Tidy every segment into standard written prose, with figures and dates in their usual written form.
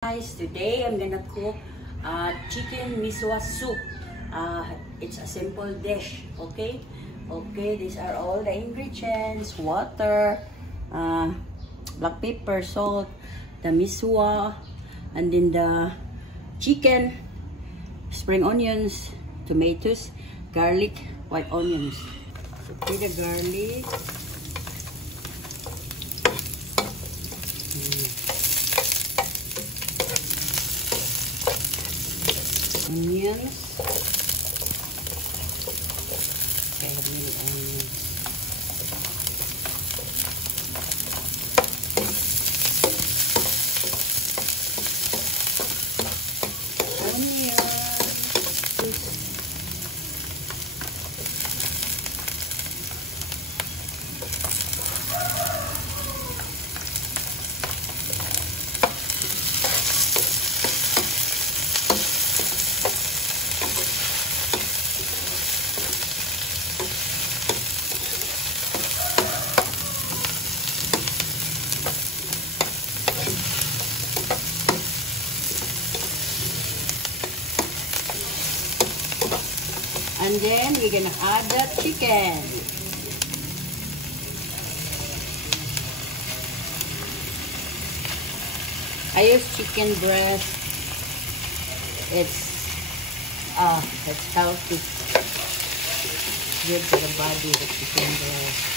Guys, today I'm gonna cook chicken Mishua soup. It's a simple dish, okay? Okay, these are all the ingredients: water, black pepper, salt, the Mishua, and then the chicken, spring onions, tomatoes, garlic, white onions. Okay, the garlic. Onions. Okay, I have many onions. And then we're gonna add the chicken. I use chicken breast. It's healthy. Good for the body, the chicken breast.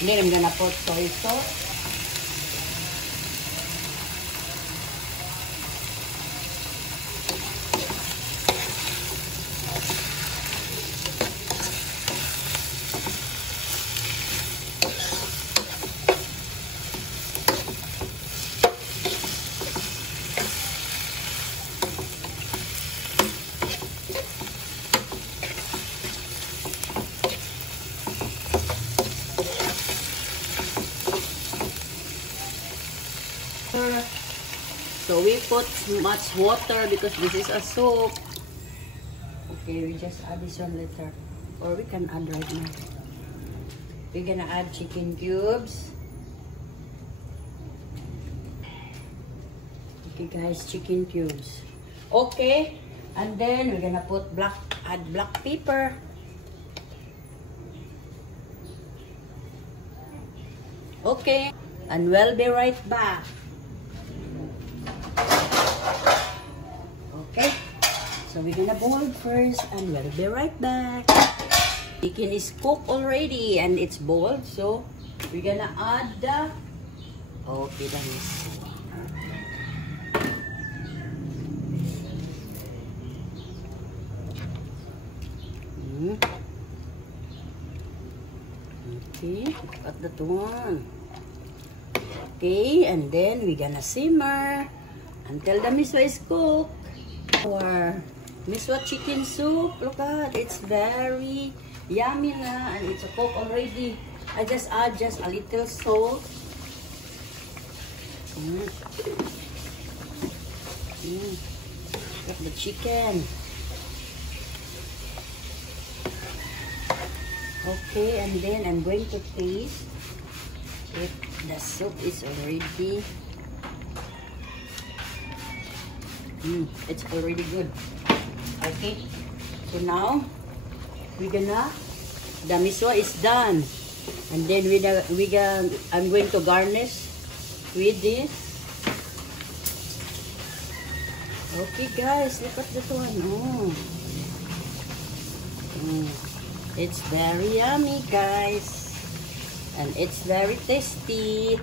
And then I'm gonna put soy sauce. So we put much water because this is a soup. Okay, we just add this one later, or we can add right now. We're gonna add chicken cubes. Okay guys, chicken cubes. Okay, and then we're gonna put add black pepper. Okay, and we'll be right back. Okay, so we're gonna boil first and we'll be right back. Chicken is cooked already and it's boiled, so we're gonna add the Okay, got that one. Okay, and then we're gonna simmer until the Mishua is cooked. Our Mishua chicken soup, look at it's very yummy na, and it's cooked already. I just add just a little salt. Look at the chicken. Okay, and then I'm going to taste if the soup is already. It's already good. Okay, so now the Mishua is done, and then I'm going to garnish with this. Okay guys, look at this one. It's very yummy guys, and it's very tasty.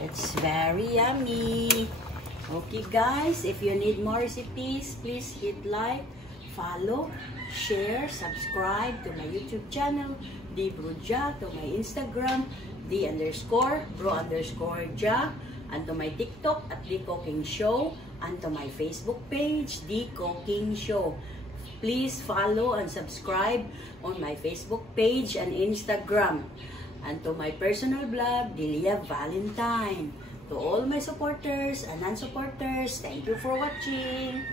It's very yummy. Okay guys, if you need more recipes, please hit like, follow, share, subscribe to my YouTube channel, @bro_ja, to my Instagram, @the_bro_ja, and to my TikTok @The Cooking Show, and to my Facebook page, The Cooking Show. Please follow and subscribe on my Facebook page and Instagram, and to my personal blog, Delia Valentine. To all my supporters and non-supporters, thank you for watching.